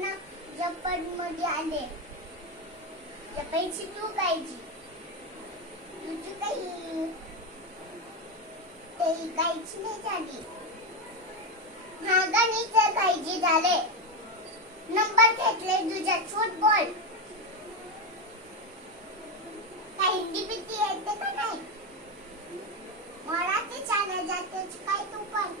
ना जपान मध्ये आले. जपानची तू कायची तुझी काही ते कायची नाही झाली. गणित कायची झाले. नंबर घेतले तुझ्या फुटबॉल. काय हिंदी बिंदी येते का नाही. मराठी चॅनल जाते काय तू पण.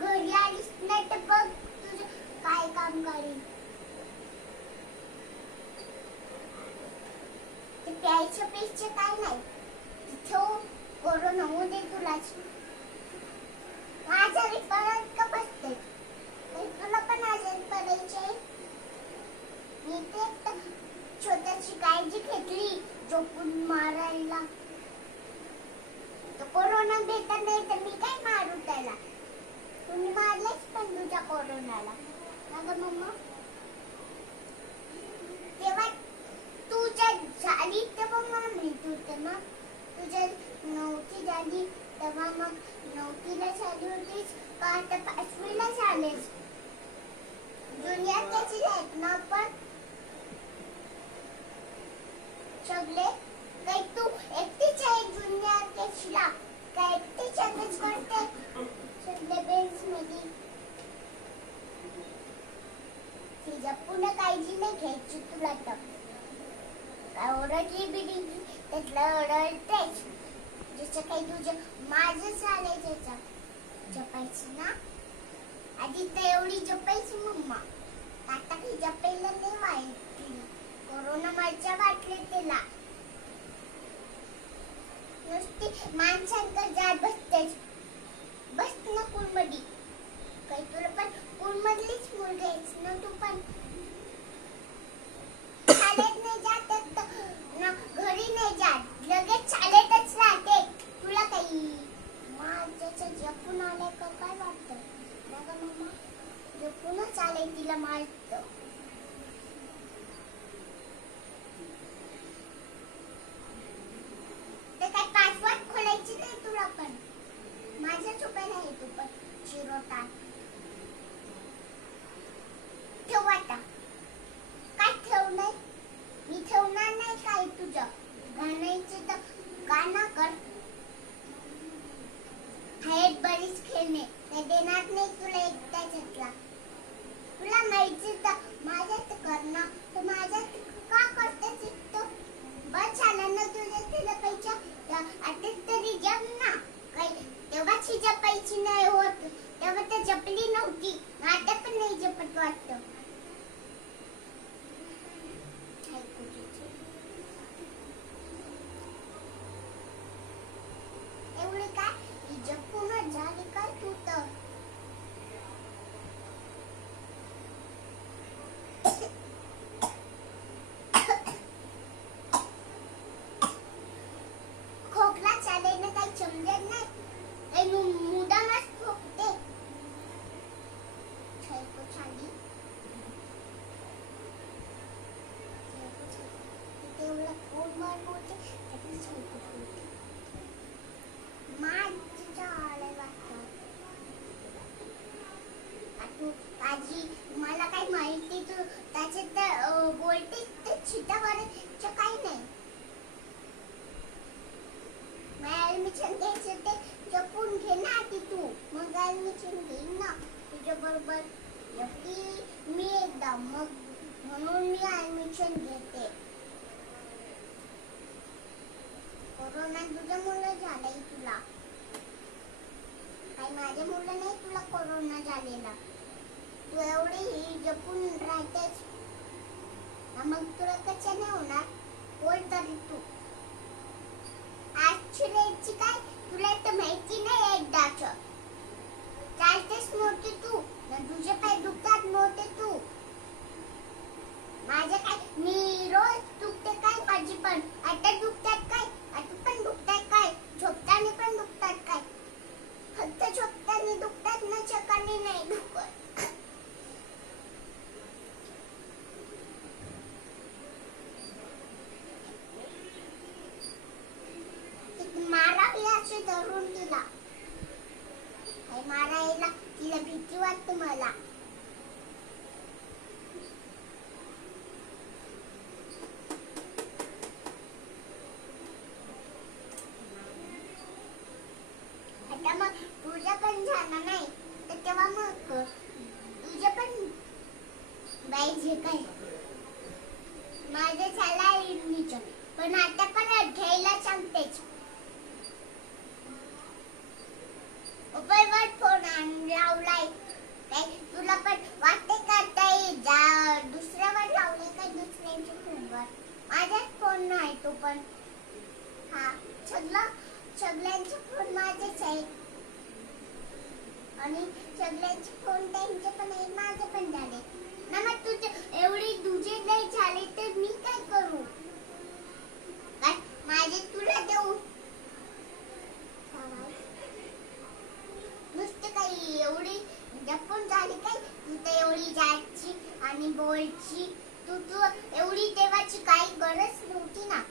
घरी आलीस नाही तर बघ तुझं काय काम करीन. ते प्यायचं प्यायचं काय नाही. तिथं कोरोना होऊ दे तुलाच. आजारी पडत का बसते. तुला पण आजारी पडायचे. मी ते छोट्याची काळजी घेतली झोपून मारायला. तो कोरोना भेटत नाही तर मी काय मारू त्याला. तुम्ही मारलेच पण तुझ्या कोरोनाला ना ग मम्मा. तेव्हा तुझ्या झाली तेव्हा मला माहिती होतं ना. तुझ्या 9वी झाली तेव्हा मग 9वीला झाली होतीस का आता 5वीला झालीस. जुनियर त्याची आहेत ना पण सगळे. काही तू एकटीच आहे जुनियर त्याचीला. काय एकटीच अभ्यास करते सगळे बेंच मध्ये. तिच्या पुन्हा काळजी नाही घ्यायची तुला तर. काय ओरडली बिडी त्यातला ओरडतेच. जसं काही तुझं माझं झालंय त्याचं. जपायची ना आधी तर एवढी जपायची मम्मा. आता काही जपायला नाही वाटली. कोरोना माझ्या वाटले तिला. नुसती माणसांकडे जात बसतेच. बस ना पूल मध्ये. काही तुला पण पूल मधलीच मुलगी आहेस ना तू पण. शाळेत नाही जात ना घरी नाही जात. लगेच शाळेतच राहते. तुला काही माझ्याच्या जपून आलाय का काय वाटतं ना ग मम्मा. जपूनच आलाय तिला मारत. ते काय पासवर्ड खोलायची नाही तुला पण. माझ्या चुकायला आहे तू पण चिरोटा. ठेव आता. काय ठेवलंय. मी ठेवणार नाही काय तुझं. गाण्याचे तर गाणं कर. आहेत बरीच खेळणे. ते देणार नाही तुला एकट्याच्यातला. तुला माहिती तर माझ्यात कर ना. तर माझ्यात का करतेस इतकं. बस झालं ना तुझ्या तिला पैसा. आता तरी जप ना. काही तेव्हाच ही जपायची नाही होत. तेव्हा तर जपली नव्हती. आता पण नाही जपत वाटतं. एवढे काय ही जपूनच झाली काय तू तर. खोकला चालायला काही समजत नाही. काही मुदामच खोकते. छाली तेवढा फोन मारते त्याची छलको फुलते. माझ्या आलाय वाटतं. आजी मला काय माहिती तू त्याच्यात बोलते ते चितावरचं काही नाही. ऍडमिशन घ्यायचं ते जपून घे ना आधी तू. मग ऍडमिशन घेईन ना तुझ्या बरोबर. एकटी मी एकदा मग म्हणून मी ऍडमिशन घेते. कोरोना तुझ्या मुलं झालंय तुला. काही माझ्या मुलं नाही तुला कोरोना झालेला. तू एवढी जपून राहतेस मग तुला कसं नाही होणार. बोल तरी तू. आजची काय तुला तर माहिती नाही एकदाच. चालतेस मोठे तू. तुझे पाय दुखतात मोठे तू. माझे काय मी रोज दुखते काय माझी पण. आता दुखतात काय. आता पण दुखतात काय. झोपताना पण दुखतात काय. फक्त झोपताना दुखतात ना सकाळी नाही दुखत. मारावी असे धरून तिला. मारायला तिला भीती वाटते मला. पाहिजे काय माझं झाला ऍडमिशन पण आता पण घ्यायला सांगतेच मोबाईलवर फोन लावलाय काय तुला पण वाटते का ताई दुसऱ्यावर लावले काय दुसऱ्यांच्या फोनवर माझाच फोन नाही तो पण हा सगळ्यांचे फोन माझेच आहेत आणि सगळ्यांचे फोन त्यांचे पण आहेत माझे पण झाले ना मग तुझे एवढी तुझे नाही झाले तर मी काय करू काय माझे तुला देऊ नुसते काही एवढी जपून झाली काय तू एवढी जायची आणि बोलची तू एवढी देवाची काही गरज नव्हती ना